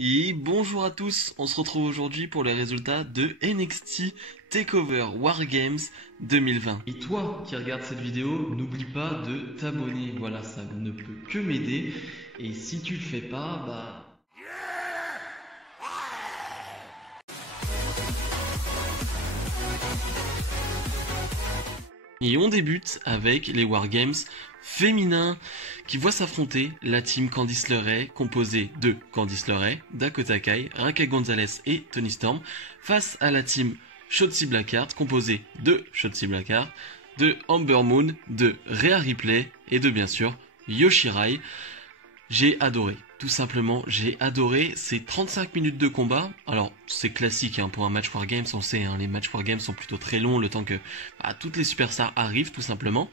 Et bonjour à tous, on se retrouve aujourd'hui pour les résultats de NXT TakeOver Wargames 2020. Et toi qui regardes cette vidéo, n'oublie pas de t'abonner, voilà, ça ne peut que m'aider. Et si tu le fais pas, Et on débute avec les Wargames féminins qui voient s'affronter la team Candice LeRae composée de Candice LeRae, Dakota Kai, Raquel Gonzalez et Toni Storm face à la team Shotzi Blackheart composée de Shotzi Blackheart, de Ember Moon, de Rhea Ripley et de bien sûr Yoshirai. J'ai adoré, tout simplement, j'ai adoré ces 35 minutes de combat. Alors, c'est classique pour un match Wargames, on sait, les matchs Wargames sont plutôt très longs, le temps que toutes les superstars arrivent, tout simplement.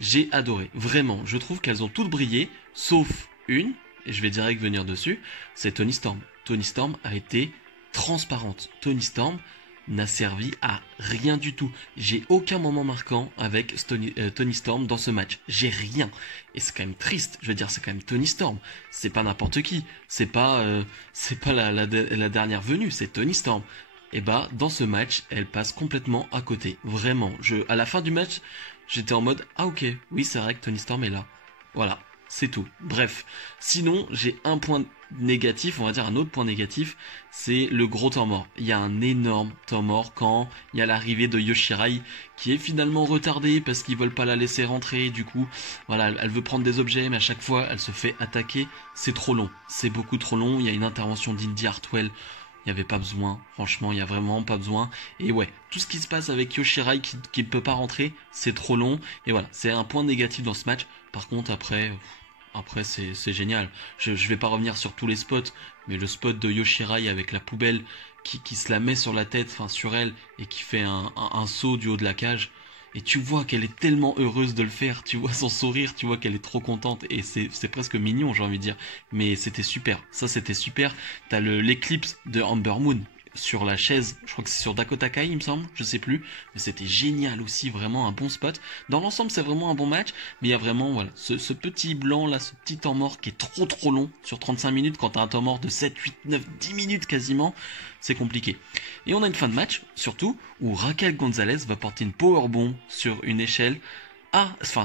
J'ai adoré, vraiment, je trouve qu'elles ont toutes brillé, sauf une, et je vais direct venir dessus, c'est Toni Storm. Toni Storm a été transparente. Toni Storm n'a servi à rien du tout. J'ai aucun moment marquant avec Toni Storm dans ce match. J'ai rien. Et c'est quand même triste. Je veux dire, c'est quand même Toni Storm. C'est pas n'importe qui. C'est pas la dernière venue. C'est Toni Storm. Et dans ce match, elle passe complètement à côté. Vraiment. À la fin du match, j'étais en mode, ah ok, oui, c'est vrai que Toni Storm est là. Voilà. C'est tout. Bref. Sinon, j'ai un point négatif, on va dire un autre point négatif, c'est le gros temps mort. Il y a un énorme temps mort quand il y a l'arrivée de Yoshirai qui est finalement retardée parce qu'ils veulent pas la laisser rentrer. Du coup, voilà, elle veut prendre des objets, mais à chaque fois, elle se fait attaquer. C'est trop long. C'est beaucoup trop long. Il y a une intervention d'Indy Hartwell. Il n'y avait pas besoin, franchement, il n'y a vraiment pas besoin. Et ouais, tout ce qui se passe avec Yoshirai qui ne peut pas rentrer, c'est trop long. Et voilà, c'est un point négatif dans ce match. Par contre, après c'est génial. Je vais pas revenir sur tous les spots, mais le spot de Yoshirai avec la poubelle qui se la met sur la tête, enfin sur elle, et qui fait un saut du haut de la cage. Et tu vois qu'elle est tellement heureuse de le faire, tu vois son sourire, tu vois qu'elle est trop contente, et c'est presque mignon, j'ai envie de dire. Mais c'était super, ça c'était super. T'as l'éclipse de Ember Moon sur la chaise, je crois que c'est sur Dakota Kai il me semble, je sais plus, mais c'était génial aussi, vraiment un bon spot. Dans l'ensemble c'est vraiment un bon match, mais il y a vraiment voilà ce petit blanc là, ce petit temps mort qui est trop long sur 35 minutes. Quand t'as un temps mort de 7, 8, 9, 10 minutes quasiment, c'est compliqué. Et on a une fin de match, surtout, où Raquel Gonzalez va porter une powerbomb sur une échelle,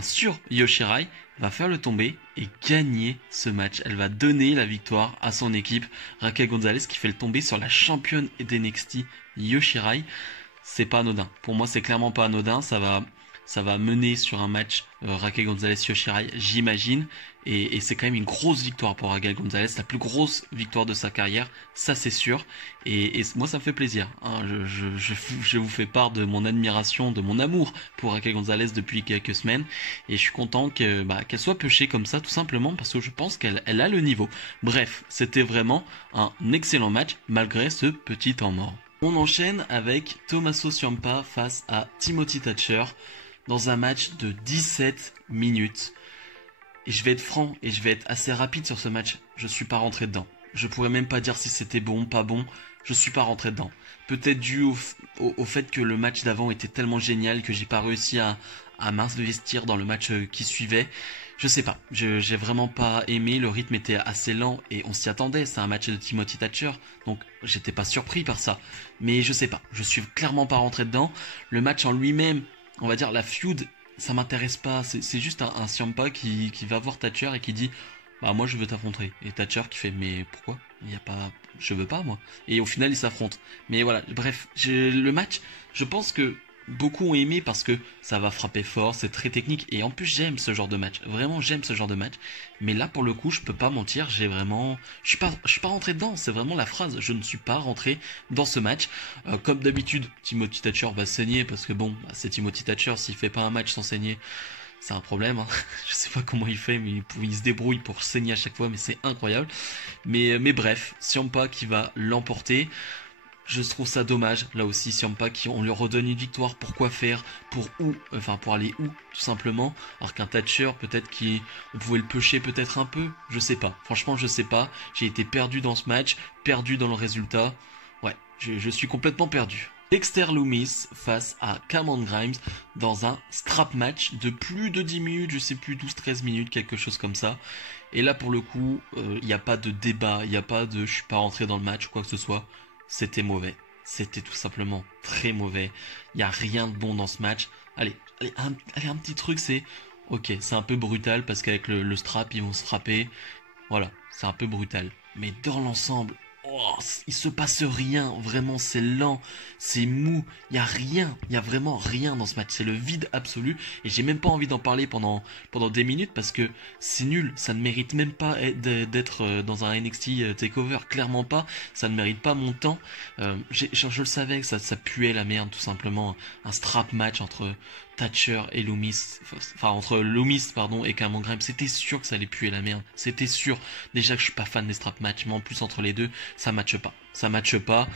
sur Yoshirai, va faire le tomber et gagner ce match. Elle va donner la victoire à son équipe. Raquel Gonzalez qui fait le tomber sur la championne d'NXT Yoshirai. C'est pas anodin. Pour moi, c'est clairement pas anodin. Ça va mener sur un match Raquel Gonzalez-Yoshirai, j'imagine. Et c'est quand même une grosse victoire pour Raquel Gonzalez, la plus grosse victoire de sa carrière, ça c'est sûr. Et moi ça me fait plaisir. Je vous fais part de mon admiration, de mon amour pour Raquel Gonzalez depuis quelques semaines. Et je suis content qu'elle soit pêchée comme ça, tout simplement, parce que je pense qu'elle a le niveau. Bref, c'était vraiment un excellent match, malgré ce petit temps mort. On enchaîne avec Tommaso Ciampa face à Timothy Thatcher dans un match de 17 minutes. Et je vais être franc et je vais être assez rapide sur ce match. Je suis pas rentré dedans. Je pourrais même pas dire si c'était bon, pas bon. Je suis pas rentré dedans. Peut-être dû au fait que le match d'avant était tellement génial que j'ai pas réussi à m'investir dans le match qui suivait. Je sais pas. J'ai vraiment pas aimé. Le rythme était assez lent et on s'y attendait. C'est un match de Timothy Thatcher. Donc j'étais pas surpris par ça. Mais je sais pas. Je suis clairement pas rentré dedans. Le match en lui-même, on va dire la feud, ça m'intéresse pas, c'est juste un Ciampa qui va voir Thatcher et qui dit moi je veux t'affronter. Et Thatcher qui fait mais pourquoi? Il y a pas, je veux pas moi. Et au final ils s'affrontent. Mais voilà, bref, le match, je pense que beaucoup ont aimé parce que ça va frapper fort, c'est très technique et en plus j'aime ce genre de match. Vraiment j'aime ce genre de match. Mais là pour le coup je peux pas mentir, je suis pas rentré dedans. C'est vraiment la phrase. Je ne suis pas rentré dans ce match. Comme d'habitude, Timothy Thatcher va saigner parce que c'est Timothy Thatcher. S'il fait pas un match sans saigner, c'est un problème. Je sais pas comment il fait, mais il se débrouille pour saigner à chaque fois, mais c'est incroyable. Mais bref, Ciampa qui va l'emporter. Je trouve ça dommage, là aussi, Ciampa on lui redonne une victoire, pourquoi faire, pour aller où, tout simplement, alors qu'un Thatcher, peut-être on pouvait le pêcher peut-être un peu, je sais pas, franchement je sais pas, j'ai été perdu dans ce match, perdu dans le résultat, ouais, je suis complètement perdu. Dexter Lumis face à Cameron Grimes dans un strap match de plus de 10 minutes, je sais plus, 12-13 minutes, quelque chose comme ça. Et là, pour le coup, il n'y a pas de débat, il n'y a pas de je suis pas rentré dans le match ou quoi que ce soit. C'était mauvais. C'était tout simplement très mauvais. Il n'y a rien de bon dans ce match. Allez, un petit truc, c'est... Ok, c'est un peu brutal parce qu'avec le strap, ils vont se frapper. Voilà, c'est un peu brutal. Mais dans l'ensemble, oh, il se passe rien. Vraiment, c'est lent, c'est mou. Il y a rien, il y a vraiment rien dans ce match. C'est le vide absolu. Et j'ai même pas envie d'en parler pendant des minutes parce que c'est nul. Ça ne mérite même pas d'être dans un NXT Takeover. Clairement pas. Ça ne mérite pas mon temps. Je le savais que ça puait la merde tout simplement. Un strap match entre Thatcher et Loomis, enfin entre Loomis pardon et Cameron Grimes, c'était sûr que ça allait puer la merde, c'était sûr. Déjà que je suis pas fan des strap matchs, mais en plus entre les deux, ça matche pas.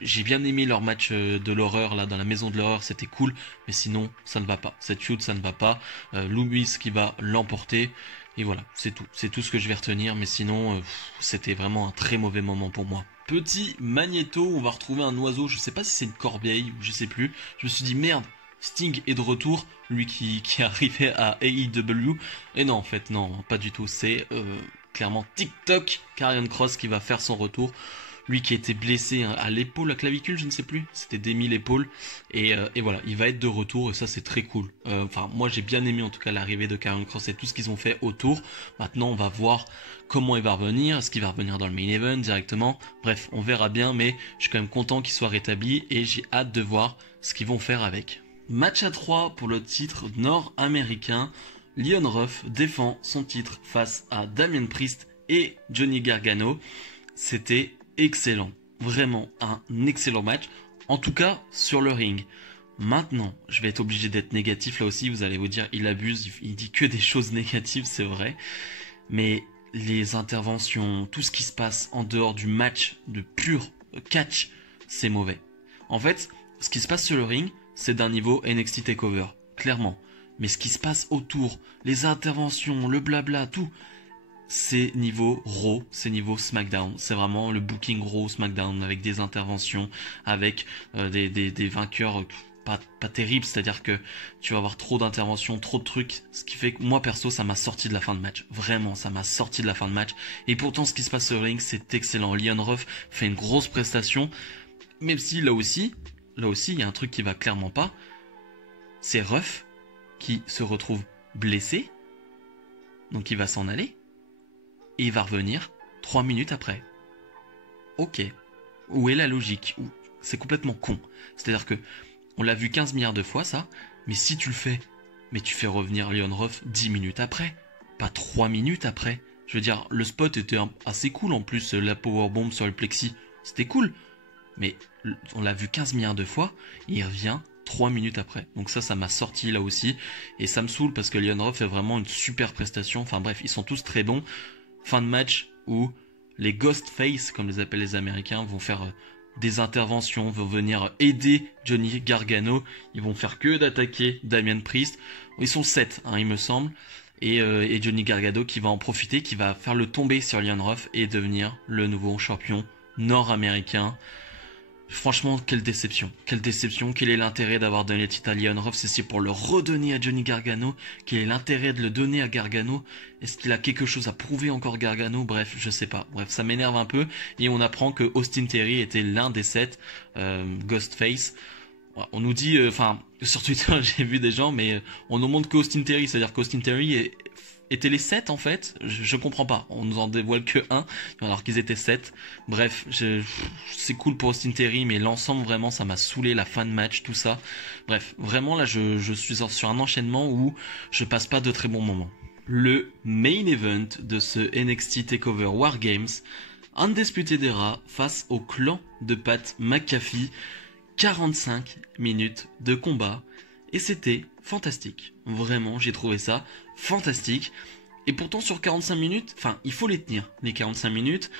J'ai bien aimé leur match de l'horreur là dans la maison de l'horreur, c'était cool, mais sinon ça ne va pas. Cette feud ça ne va pas. Loomis qui va l'emporter. Et voilà, c'est tout ce que je vais retenir, mais sinon c'était vraiment un très mauvais moment pour moi. Petit Magneto, on va retrouver un oiseau, je sais pas si c'est une corbeille ou je sais plus. Je me suis dit merde. Sting est de retour, lui qui est arrivé à AEW. Et non, en fait, non, pas du tout. C'est clairement TikTok, Karrion Kross qui va faire son retour. Lui qui était blessé à l'épaule, à clavicule, je ne sais plus. C'était démis l'épaule. Et voilà, il va être de retour et ça c'est très cool. Enfin, moi j'ai bien aimé en tout cas l'arrivée de Karrion Kross et tout ce qu'ils ont fait autour. Maintenant, on va voir comment il va revenir. Est-ce qu'il va revenir dans le main event directement? Bref, on verra bien, mais je suis quand même content qu'il soit rétabli et j'ai hâte de voir ce qu'ils vont faire avec. Match à 3 pour le titre nord-américain. Leon Ruff défend son titre face à Damien Priest et Johnny Gargano. C'était excellent. Vraiment un excellent match. En tout cas, sur le ring. Maintenant, je vais être obligé d'être négatif là aussi. Vous allez vous dire, il abuse, il dit que des choses négatives, c'est vrai. Mais les interventions, tout ce qui se passe en dehors du match de pur catch, c'est mauvais. En fait, ce qui se passe sur le ring, c'est d'un niveau NXT TakeOver, clairement. Mais ce qui se passe autour, les interventions, le blabla, tout, c'est niveau Raw, c'est niveau SmackDown. C'est vraiment le booking Raw, SmackDown, avec des interventions, avec des vainqueurs pas terribles. C'est-à-dire que tu vas avoir trop d'interventions, trop de trucs. Ce qui fait que moi, perso, ça m'a sorti de la fin de match. Vraiment, ça m'a sorti de la fin de match. Et pourtant, ce qui se passe sur le ring, c'est excellent. Leon Ruff fait une grosse prestation. Même si, là aussi, il y a un truc qui va clairement pas. C'est Ruff qui se retrouve blessé. Donc il va s'en aller. Et il va revenir 3 minutes après. Ok. Où est la logique? C'est complètement con. C'est-à-dire que on l'a vu 15 milliards de fois ça. Mais si tu le fais, mais tu fais revenir Leon Ruff 10 minutes après. Pas 3 minutes après. Je veux dire, le spot était assez cool en plus. La powerbomb sur le plexi. C'était cool. Mais on l'a vu 15 milliards de fois, et il revient 3 minutes après. Donc ça m'a sorti là aussi. Et ça me saoule parce que Leon Ruff fait vraiment une super prestation. Enfin bref, ils sont tous très bons. Fin de match où les Ghostface, comme les appellent les Américains, vont faire des interventions, vont venir aider Johnny Gargano. Ils vont faire que d'attaquer Damien Priest. Ils sont 7, hein, il me semble. Et Johnny Gargano qui va en profiter, qui va faire le tomber sur Leon Ruff et devenir le nouveau champion nord-américain. Franchement, quelle déception. Quel est l'intérêt d'avoir donné le titre à Leon Ruff? C'est pour le redonner à Johnny Gargano. Quel est l'intérêt de le donner à Gargano? Est-ce qu'il a quelque chose à prouver encore Gargano? Bref, je sais pas. Bref, ça m'énerve un peu. Et on apprend que Austin Theory était l'un des 7 Ghostface. On nous dit, sur Twitter, j'ai vu des gens, mais on nous montre qu'Austin Theory. C'est-à-dire qu'Austin Theory étaient les 7 en fait. Je comprends pas. On nous en dévoile que 1 alors qu'ils étaient 7. Bref, c'est cool pour Austin Theory, mais l'ensemble vraiment ça m'a saoulé, la fin de match, tout ça. Bref, vraiment là je suis sur un enchaînement où je passe pas de très bons moments. Le main event de ce NXT TakeOver War Games, Undisputed Era face au clan de Pat McAfee. 45 minutes de combat et c'était fantastique. Vraiment, j'ai trouvé ça fantastique. Et pourtant sur 45 minutes, il faut les tenir, les 45 minutes.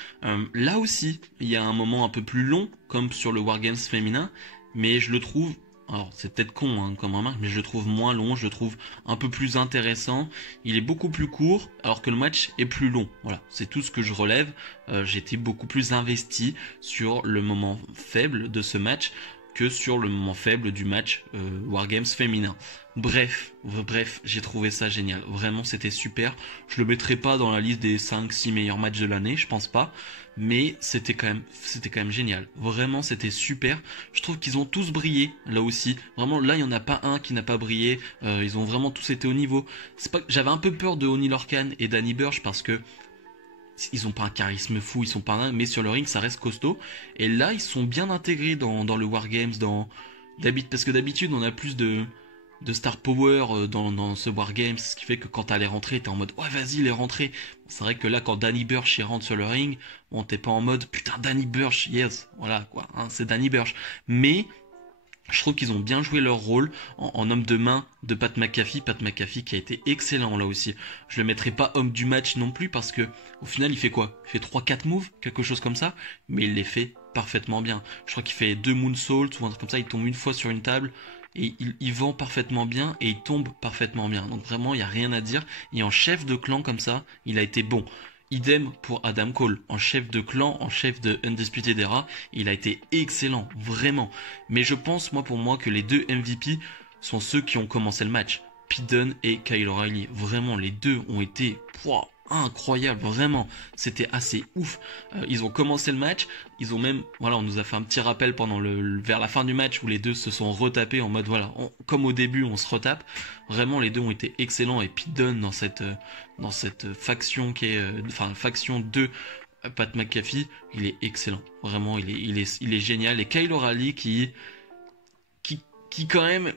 Là aussi, il y a un moment un peu plus long, comme sur le Wargames féminin, mais je le trouve, alors c'est peut-être con hein, comme remarque, mais je le trouve moins long, je le trouve un peu plus intéressant. Il est beaucoup plus court, alors que le match est plus long. Voilà, c'est tout ce que je relève. J'étais beaucoup plus investi sur le moment faible de ce match. que sur le moment faible du match Wargames féminin. Bref, j'ai trouvé ça génial. Vraiment, c'était super. Je le mettrai pas dans la liste des 5-6 meilleurs matchs de l'année, je pense pas. Mais c'était quand même génial. Vraiment, c'était super. Je trouve qu'ils ont tous brillé, là aussi. Vraiment, là, il y en a pas un qui n'a pas brillé. Ils ont vraiment tous été au niveau. J'avais un peu peur de Oni Lorcan et Danny Burch parce que ils ont pas un charisme fou, ils sont pas mais sur le ring ça reste costaud. Et là ils sont bien intégrés dans le Wargames, parce que d'habitude on a plus de star power dans ce Wargames, ce qui fait que quand t'allais rentrer t'es en mode ouais vas-y les rentrer. C'est vrai que là quand Danny Burch il rentre sur le ring, bon t'es pas en mode putain Danny Burch, yes, voilà quoi, hein, c'est Danny Burch. Mais je trouve qu'ils ont bien joué leur rôle en homme de main de Pat McAfee. Pat McAfee qui a été excellent là aussi. Je le mettrai pas homme du match non plus parce que au final il fait quoi? Il fait 3-4 moves, quelque chose comme ça, mais il les fait parfaitement bien. Je crois qu'il fait 2 moonsaults ou un truc comme ça, il tombe une fois sur une table et il vend parfaitement bien et il tombe parfaitement bien. Donc vraiment il n'y a rien à dire. Et en chef de clan comme ça, il a été bon. Idem pour Adam Cole, en chef de clan, en chef de Undisputed Era, il a été excellent, vraiment. Mais je pense, pour moi, que les deux MVP sont ceux qui ont commencé le match. Pete Dunne et Kyle O'Reilly. Vraiment, les deux ont été incroyables, vraiment. C'était assez ouf. Ils ont commencé le match, ils ont même, voilà, on nous a fait un petit rappel vers la fin du match où les deux se sont retapés en mode, voilà, comme au début, on se retape. Vraiment, les deux ont été excellents et Pete Dunne dans cette faction qui est, faction 2 Pat McAfee, il est excellent. Vraiment, il est génial. Et Kyle O'Reilly qui quand même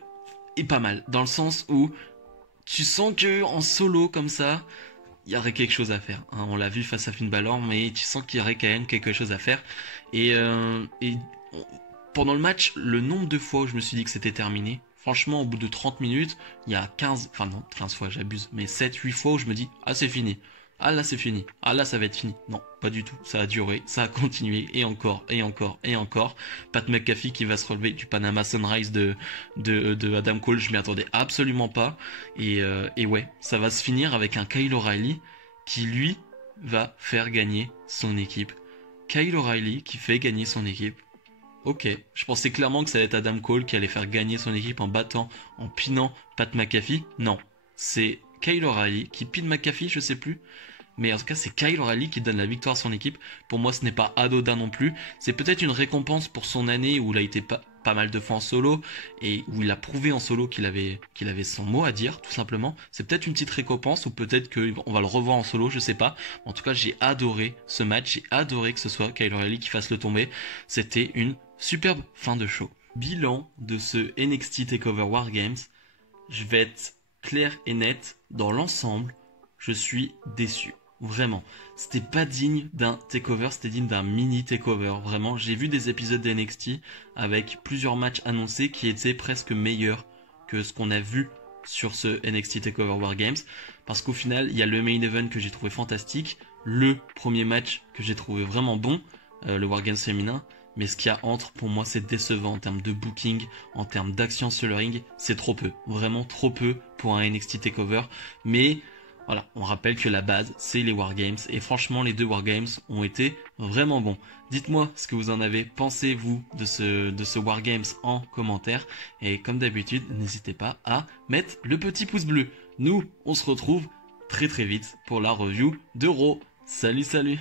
est pas mal dans le sens où tu sens que en solo comme ça, il y aurait quelque chose à faire. Hein. On l'a vu face à Finn Balor, mais tu sens qu'il y aurait quand même quelque chose à faire. Et pendant le match, le nombre de fois où je me suis dit que c'était terminé, franchement, au bout de 30 minutes, il y a 15 fois, j'abuse, mais 7-8 fois où je me dis, ah c'est fini. Ah là c'est fini. Ah là ça va être fini. Non, pas du tout. Ça a duré, ça a continué, et encore, et encore, et encore. Pat McAfee qui va se relever du Panama Sunrise de Adam Cole, je m'y attendais absolument pas. Et ouais, ça va se finir avec un Kyle O'Reilly qui lui va faire gagner son équipe. Kyle O'Reilly qui fait gagner son équipe. Ok, je pensais clairement que ça allait être Adam Cole qui allait faire gagner son équipe en pinant Pat McAfee. Non, c'est Kyle O'Reilly qui pine McAfee, je sais plus. Mais en tout cas, c'est Kyle O'Reilly qui donne la victoire à son équipe. Pour moi, ce n'est pas anodin non plus. C'est peut-être une récompense pour son année où il a été pas mal de fois en solo et où il a prouvé en solo qu'il avait son mot à dire, tout simplement. C'est peut-être une petite récompense ou peut-être qu'on va le revoir en solo, je sais pas. En tout cas, j'ai adoré ce match. J'ai adoré que ce soit Kyle O'Reilly qui fasse le tomber. C'était une superbe fin de show. Bilan de ce NXT TakeOver Wargames. Je vais être clair et net. Dans l'ensemble, je suis déçu. Vraiment, c'était pas digne d'un takeover, c'était digne d'un mini takeover. Vraiment, j'ai vu des épisodes de NXT avec plusieurs matchs annoncés qui étaient presque meilleurs que ce qu'on a vu sur ce NXT TakeOver Wargames. Parce qu'au final, il y a le main event que j'ai trouvé fantastique, le premier match que j'ai trouvé vraiment bon, le Wargames féminin. Mais ce qu'il y a entre, pour moi, c'est décevant en termes de booking, en termes d'action sur le ring. C'est trop peu, vraiment trop peu pour un NXT TakeOver. Mais voilà, on rappelle que la base, c'est les Wargames. Et franchement, les deux Wargames ont été vraiment bons. Dites-moi ce que vous en avez pensé, vous, de ce Wargames en commentaire. Et comme d'habitude, n'hésitez pas à mettre le petit pouce bleu. Nous, on se retrouve très très vite pour la review de Raw. Salut, salut!